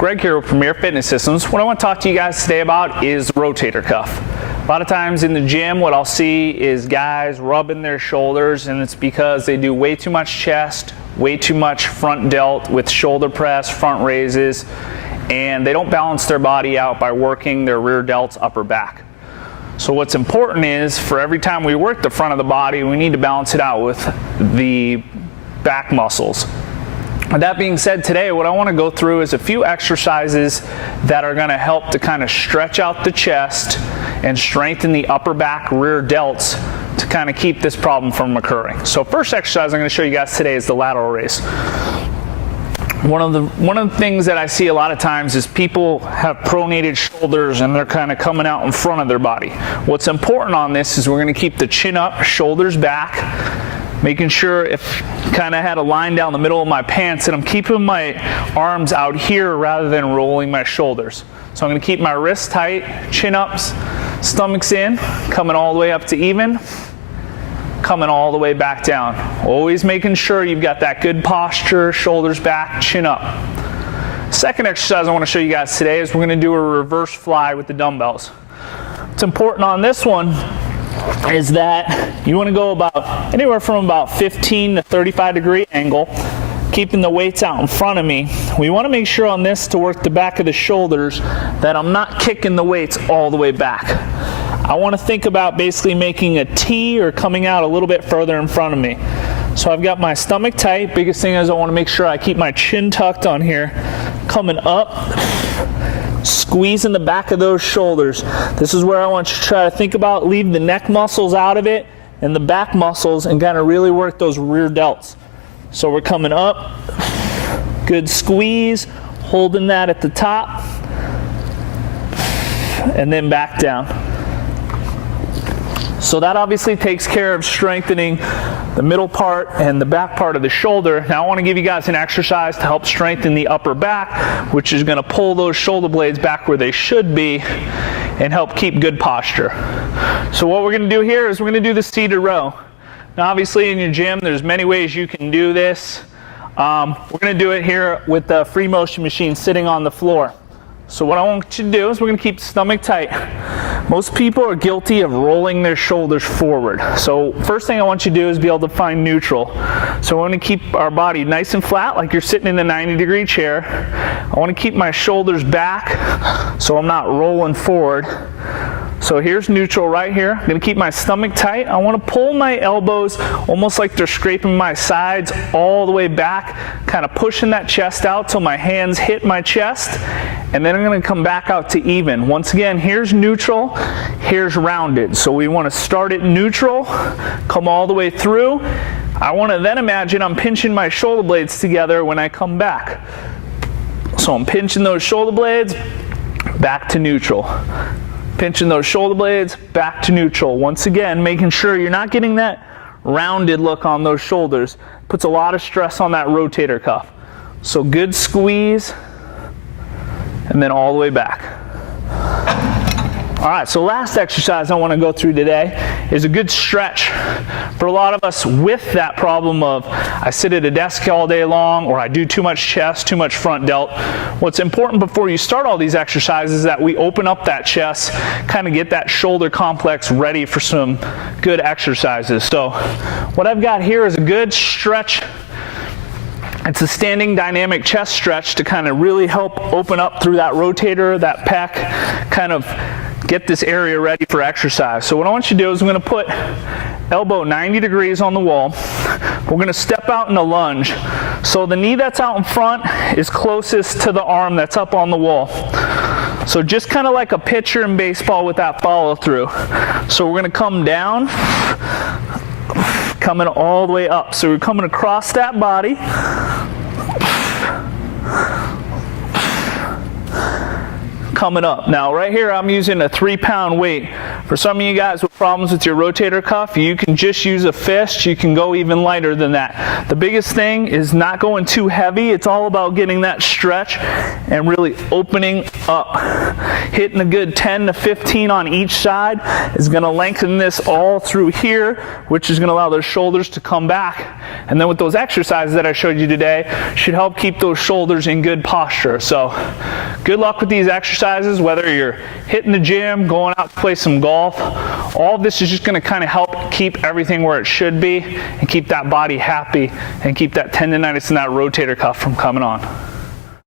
Greg here with Premier Fitness Systems. What I want to talk to you guys today about is the rotator cuff. A lot of times in the gym what I'll see is guys rubbing their shoulders, and it's because they do way too much chest, way too much front delt with shoulder press, front raises, and they don't balance their body out by working their rear delts, upper back. So what's important is for every time we work the front of the body, we need to balance it out with the back muscles. With that being said, today what I want to go through is a few exercises that are going to help to kind of stretch out the chest and strengthen the upper back rear delts to kind of keep this problem from occurring. So first exercise I'm going to show you guys today is the lateral raise. One of the things that I see a lot of times is people have pronated shoulders and they're kind of coming out in front of their body. What's important on this is we're going to keep the chin up, shoulders back, making sure if kind of had a line down the middle of my pants and I'm keeping my arms out here rather than rolling my shoulders. So I'm going to keep my wrists tight, chin ups, stomachs in, coming all the way up to even, coming all the way back down. Always making sure you've got that good posture, shoulders back, chin up. Second exercise I want to show you guys today is we're going to do a reverse fly with the dumbbells. What's important on this one is that you want to go about anywhere from about 15 to 35 degree angle, keeping the weights out in front of me. We want to make sure on this to work the back of the shoulders that I'm not kicking the weights all the way back. I want to think about basically making a T or coming out a little bit further in front of me. So I've got my stomach tight. Biggest thing is I want to make sure I keep my chin tucked on here, coming up, squeezing the back of those shoulders. This is where I want you to try to think about leaving the neck muscles out of it and the back muscles and kind of really work those rear delts. So we're coming up, good squeeze, holding that at the top, and then back down. So that obviously takes care of strengthening the middle part and the back part of the shoulder. Now I want to give you guys an exercise to help strengthen the upper back, which is going to pull those shoulder blades back where they should be and help keep good posture. So what we're going to do here is we're going to do the seated row. Now obviously in your gym there's many ways you can do this. We're going to do it here with the free motion machine sitting on the floor. So what I want you to do is we're going to keep the stomach tight. Most people are guilty of rolling their shoulders forward. So first thing I want you to do is be able to find neutral. So I want to keep our body nice and flat like you're sitting in a 90-degree chair. I want to keep my shoulders back so I'm not rolling forward. So here's neutral right here. I'm going to keep my stomach tight. I want to pull my elbows almost like they're scraping my sides all the way back, kind of pushing that chest out till my hands hit my chest. And then I'm going to come back out to even. Once again, here's neutral, here's rounded. So we want to start at neutral, come all the way through. I want to then imagine I'm pinching my shoulder blades together when I come back. So I'm pinching those shoulder blades, back to neutral. Pinching those shoulder blades, back to neutral. Once again, making sure you're not getting that rounded look on those shoulders. Puts a lot of stress on that rotator cuff. So good squeeze, and then all the way back. All right, so last exercise I want to go through today is a good stretch. For a lot of us with that problem of I sit at a desk all day long or I do too much chest, too much front delt, what's important before you start all these exercises is that we open up that chest, kind of get that shoulder complex ready for some good exercises. So what I've got here is a good stretch. It's a standing dynamic chest stretch to kind of really help open up through that rotator, that pec, kind of get this area ready for exercise. So what I want you to do is I'm going to put elbow 90 degrees on the wall. We're going to step out in a lunge. So the knee that's out in front is closest to the arm that's up on the wall. So just kind of like a pitcher in baseball with that follow through. So we're going to come down, coming all the way up. So we're coming across that body. Coming up. Now right here I'm using a 3-pound weight. For some of you guys with problems with your rotator cuff, you can just use a fist. You can go even lighter than that. The biggest thing is not going too heavy. It's all about getting that stretch and really opening up. Hitting a good 10 to 15 on each side is going to lengthen this all through here, which is going to allow those shoulders to come back. And then with those exercises that I showed you today, should help keep those shoulders in good posture. So good luck with these exercises, whether you're hitting the gym, going out to play some golf. All of this is just going to kind of help keep everything where it should be and keep that body happy and keep that tendonitis and that rotator cuff from coming on.